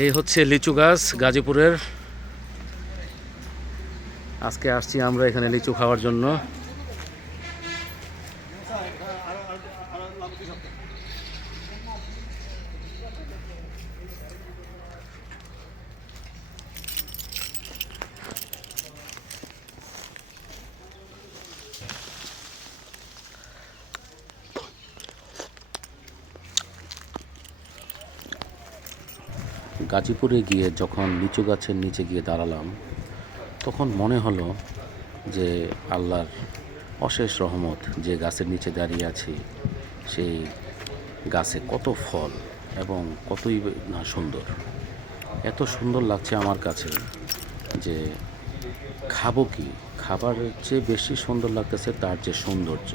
এই হচ্ছে লিচু গাছ গাজীপুরের। আজকে আসছি আমরা এখানে লিচু খাওয়ার জন্য। গাজীপুরে গিয়ে যখন লিচু গাছের নিচে গিয়ে দাঁড়ালাম, তখন মনে হলো যে আল্লাহর অশেষ রহমত যে গাছের নিচে দাঁড়িয়ে আছি, সেই গাছে কত ফল এবং কতই না সুন্দর। এত সুন্দর লাগছে আমার কাছে যে খাব কি? খাবারের চেয়ে বেশি সুন্দর লাগতেছে তার যে সৌন্দর্য,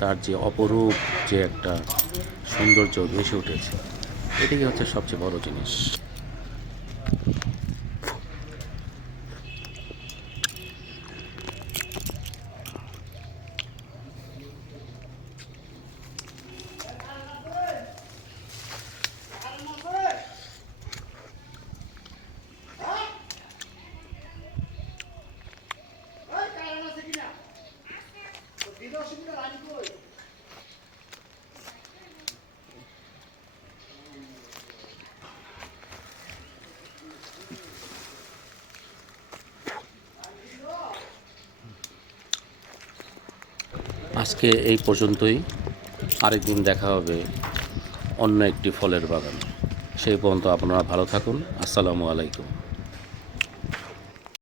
তার যে অপরূপ যে একটা সৌন্দর্য ভেসে উঠেছে, এটাই হচ্ছে সবচেয়ে বড় জিনিস। আজকে এই পর্যন্তই। আরেকদিন দেখা হবে অন্য একটি ফলের বাগান। সেই পর্যন্ত আপনারা ভালো থাকুন। আসসালামু আলাইকুম।